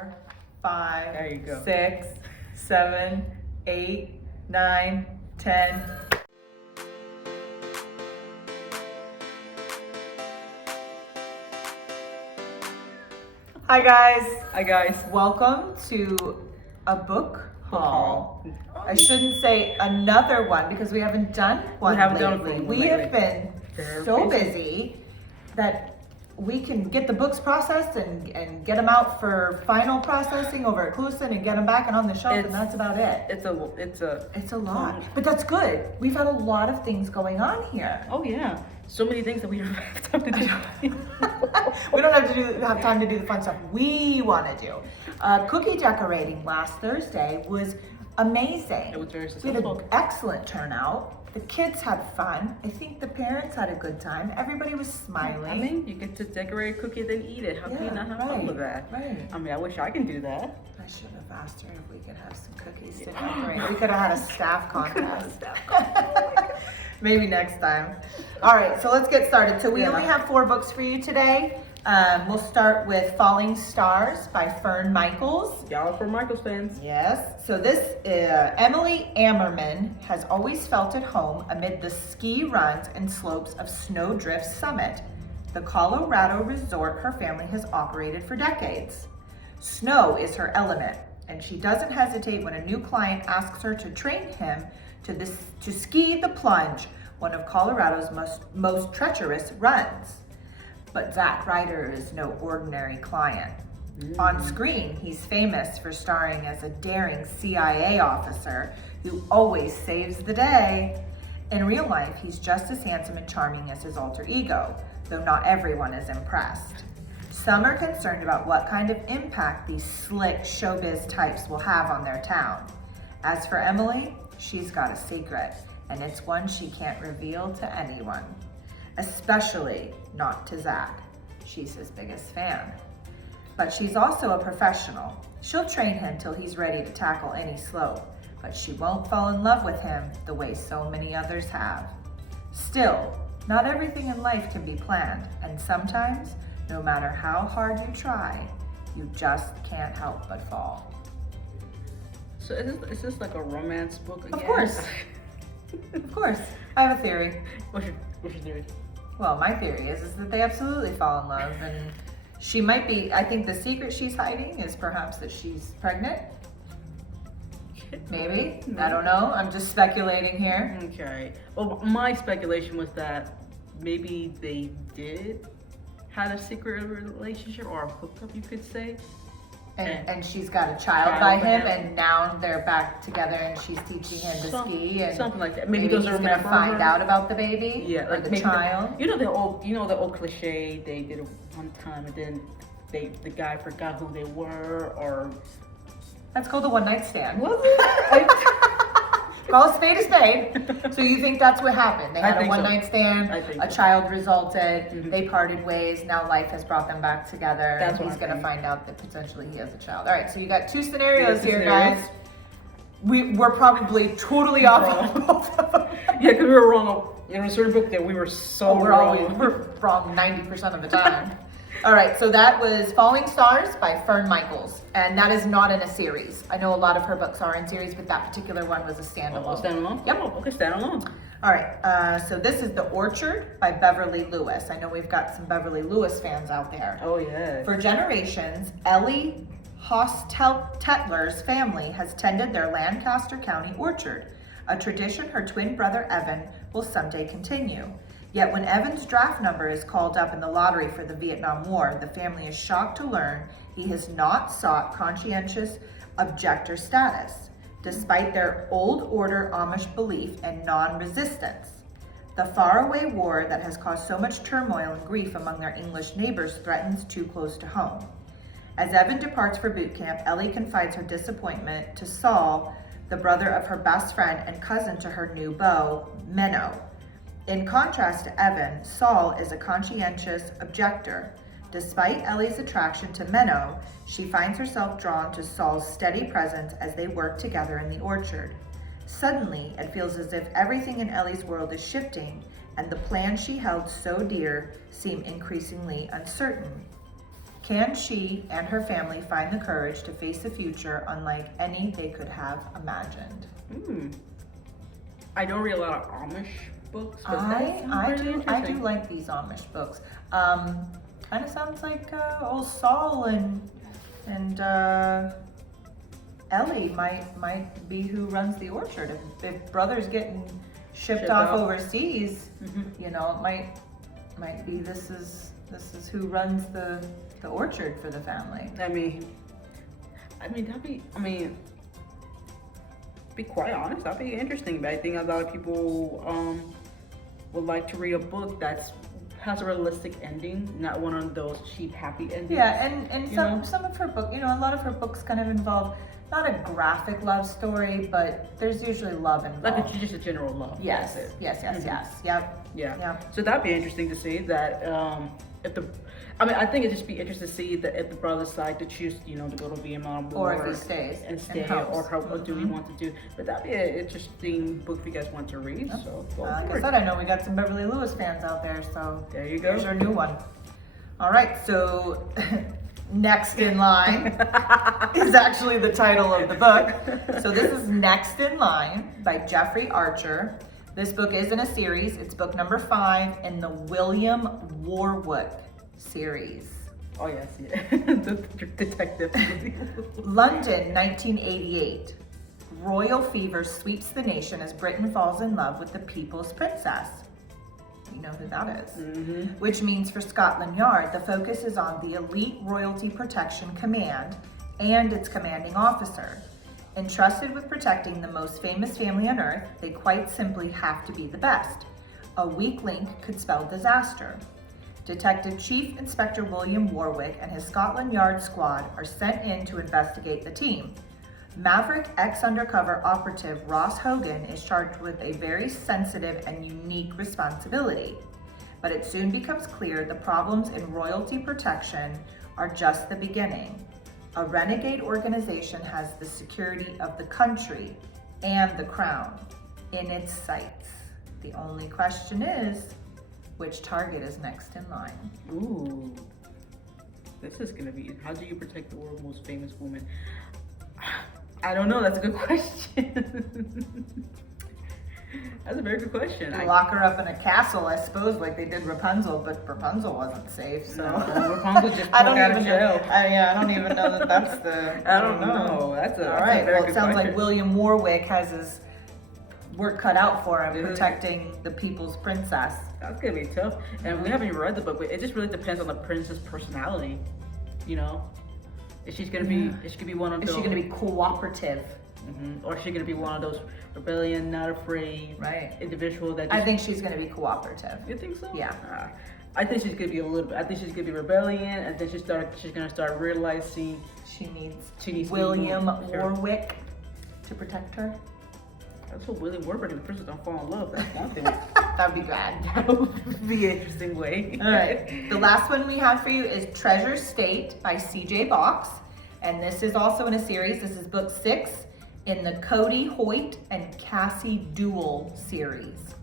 There 5, you go. 6, 7, 8, 9, 10. Hi guys. Hi guys. Welcome to a book haul. haul. I shouldn't say another one because we haven't done one lately. We have been so busy that we can get the books processed and get them out for final processing over at Cluson and get them back and on the shelf, and that's about it. It's a lot, but that's good. We've had a lot of things going on here. Oh yeah, so many things that we don't have time to do. We don't have time to do the fun stuff we want to do. Cookie decorating last Thursday was amazing. It was very We had successful. an excellent turnout. The kids had fun. I think the parents had a good time. Everybody was smiling. I mean, you get to decorate a cookie and then eat it. How can you not have fun with that? Right. I mean, I wish I can do that. I should have asked her if we could have some cookies to decorate. We could have had a staff contest. Maybe next time. All right, so let's get started. So we only have 4 books for you today. We'll start with Falling Stars by Fern Michaels. Y'all are for Michaels fans. Yes. So this, Emily Ammerman has always felt at home amid the ski runs and slopes of Snowdrift Summit, the Colorado resort her family has operated for decades. Snow is her element, and she doesn't hesitate when a new client asks her to train him to ski the plunge, one of Colorado's most treacherous runs. But Zach Ryder is no ordinary client. On screen, he's famous for starring as a daring CIA officer who always saves the day. In real life, he's just as handsome and charming as his alter ego, though not everyone is impressed. Some are concerned about what kind of impact these slick showbiz types will have on their town. As for Emily, she's got a secret, and it's one she can't reveal to anyone. Especially not to Zach. She's his biggest fan. But she's also a professional. She'll train him till he's ready to tackle any slope, but she won't fall in love with him the way so many others have. Still, not everything in life can be planned, and sometimes, no matter how hard you try, you just can't help but fall. So is this like a romance book again? Of course. Of course. I have a theory. What's your theory? Well, my theory is that they absolutely fall in love, and she might be, I think the secret she's hiding is perhaps that she's pregnant. Maybe. I don't know. I'm just speculating here. Okay. Well, my speculation was that maybe they did have a secret relationship or a hookup, you could say. And she's got a child by him, and now they're back together, and she's teaching him to ski, and something like that. Maybe he's doesn't gonna remember find her. out about the baby, Yeah, or like the maybe child. You know the old cliche. They did it one time, and then the guy forgot who they were, or That's called a one-night stand. was it? Call a spade. So you think that's what happened? They I had a think so. one-night stand, I think a so. child resulted, Mhm. they parted ways, now life has brought them back together, That's and what he's I gonna think. find out that potentially he has a child. All right, so you got 2 scenarios Yeah, 2 here, scenarios. guys. We're probably totally off on both of them. Yeah, because we were wrong. In a certain book that we were so We're wrong 90% of the time. All right, so that was Falling Stars by Fern Michaels, and that is not in a series. I know a lot of her books are in series, but that particular one was a standalone. Standalone? Yep. Oh, okay, standalone. All right, so this is The Orchard by Beverly Lewis. I know we've got some Beverly Lewis fans out there. Oh yeah. For generations, Ellie Hostetler's family has tended their Lancaster County orchard, a tradition her twin brother Evan will someday continue. Yet when Evan's draft number is called up in the lottery for the Vietnam War, the family is shocked to learn he has not sought conscientious objector status, despite their old order Amish belief and non-resistance. The faraway war that has caused so much turmoil and grief among their English neighbors threatens too close to home. As Evan departs for boot camp, Ellie confides her disappointment to Saul, the brother of her best friend and cousin to her new beau, Menno. In contrast to Evan, Saul is a conscientious objector. Despite Ellie's attraction to Menno, she finds herself drawn to Saul's steady presence as they work together in the orchard. Suddenly, it feels as if everything in Ellie's world is shifting, and the plans she held so dear seem increasingly uncertain. Can she and her family find the courage to face a future unlike any they could have imagined? I don't read a lot of Amish books, but I do like these Amish books. Kind of sounds like old Saul and Ellie might be who runs the orchard. If brother's getting shipped off overseas, you know, it might be this is who runs the orchard for the family. Be quite honest, that'd be interesting. But I think a lot of people would like to read a book that's has a realistic ending, not one of those cheap happy endings. Yeah, and some of her book, you know, a lot of her books kind of involve not a graphic love story, but there's usually love involved. Like just a general love. Yes. Yep. Yeah. So that'd be interesting to see that I think it'd just be interesting to see that if the brothers decide to choose, you know, to go to Vietnam or if he stays and stay, or what do we want to do. But that'd be an interesting book if you guys want to read. Yep. So like I said, I know we got some Beverly Lewis fans out there, so there you go. Here's our new one. All right, so Next in Line is actually the title of the book. So this is Next in Line by Jeffrey Archer. This book is in a series. It's book number 5 in the William Warwick series. Oh yes, the detective. London, 1988. Royal fever sweeps the nation as Britain falls in love with the People's Princess. You know who that is. Which means for Scotland Yard, the focus is on the Elite Royalty Protection Command and its commanding officer. Entrusted with protecting the most famous family on earth, they quite simply have to be the best. A weak link could spell disaster. Detective Chief Inspector William Warwick and his Scotland Yard squad are sent in to investigate the team. Maverick ex-undercover operative Ross Hogan is charged with a very sensitive and unique responsibility. But it soon becomes clear the problems in royalty protection are just the beginning. A renegade organization has the security of the country and the crown in its sights. The only question is, which target is next in line? Ooh, this is gonna be, how do you protect the world's most famous woman? I don't know, that's a good question. That's a very good question. Lock her up in a castle, I suppose, like they did Rapunzel, but Rapunzel wasn't safe, so. No, Rapunzel just I don't out even of jail. know. I don't even know that that's the. I don't know. That's a all right. Very Well, good it sounds question. like William Warwick has his work cut out for him protecting the people's princess. That's gonna be tough. And we haven't even read the book, but it just really depends on the princess' personality. You know, is she gonna be? Is she gonna be one of those? Is she gonna be cooperative? Or is she gonna be one of those rebellion, not afraid, individual that? I think she's gonna be cooperative. You think so? Yeah. I think she's gonna be a little. I think she's gonna be rebellion, and then she's gonna start realizing she needs William Warwick to protect her. That's what William Warwick and the princess don't fall in love. That's one thing. That'd be bad. That would be an interesting way. All right. The last one we have for you is Treasure State by C.J. Box, and this is also in a series. This is book 6 in the Cody Hoyt and Cassie Duell series.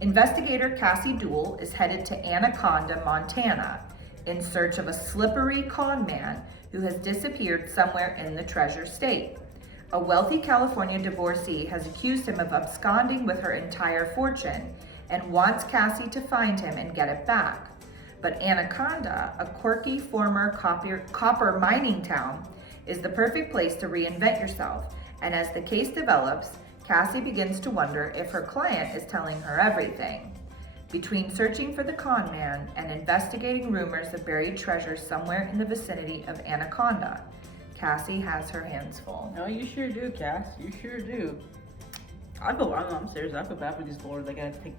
Investigator Cassie Duell is headed to Anaconda, Montana, in search of a slippery con man who has disappeared somewhere in the Treasure State. A wealthy California divorcee has accused him of absconding with her entire fortune and wants Cassie to find him and get it back. But Anaconda, a quirky former copper mining town, is the perfect place to reinvent yourself. And as the case develops, Cassie begins to wonder if her client is telling her everything. Between searching for the con man and investigating rumors of buried treasure somewhere in the vicinity of Anaconda, Cassie has her hands full. No, you sure do, Cass. You sure do. I'm serious. I feel bad for these lawyers. They gotta take.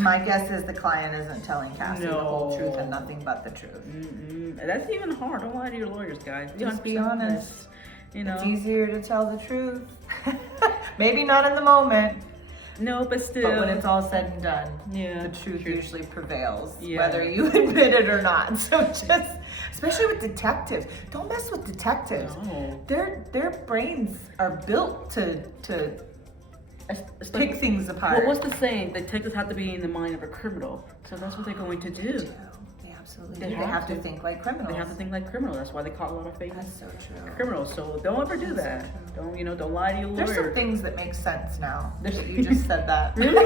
My guess is the client isn't telling Cassie the whole truth and nothing but the truth. That's even hard. Don't lie to your lawyers, guys. Just be honest. You know, it's easier to tell the truth. Maybe not in the moment. No, but still. But when it's all said and done, the truth usually prevails, whether you admit it or not. So just, especially with detectives, don't mess with detectives. No. Their brains are built to pick things apart. Well, what's the saying? Detectives have to be in the mind of a criminal, so that's what they're going to do. They Absolutely. They have to to. think like criminals. They have to think like criminals. That's why they caught a lot of famous That's so true. criminals. So don't ever do That's so that. true. Don't lie to your lawyer. There's some things that make sense now. There's- That you just said that. Really?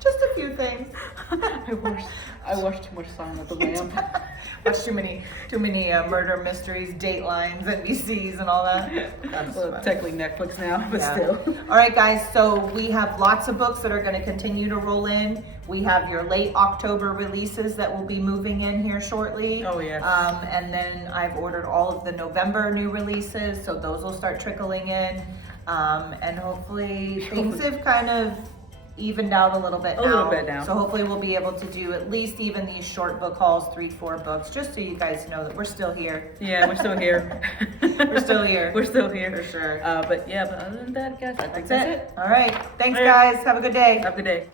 Just a few things. I watched too much Silence of the Lamb. Watch too many murder mysteries, Datelines, NBCs, and all that. That's Well, funny. technically Netflix now, but Yeah. still. All right, guys. So we have lots of books that are going to continue to roll in. We have your late October releases that will be moving in here shortly. Oh, yes. And then I've ordered all of the November new releases, so those will start trickling in. And hopefully things have kind of evened out a little bit now. A little bit now. So hopefully we'll be able to do at least even these short book hauls, 3-4 books, just so you guys know that we're still here. Yeah, we're still here. We're still here. We're still here. For sure. But other than that, guys, I think That's it. All right. Thanks, All right. guys. Have a good day. Have a good day.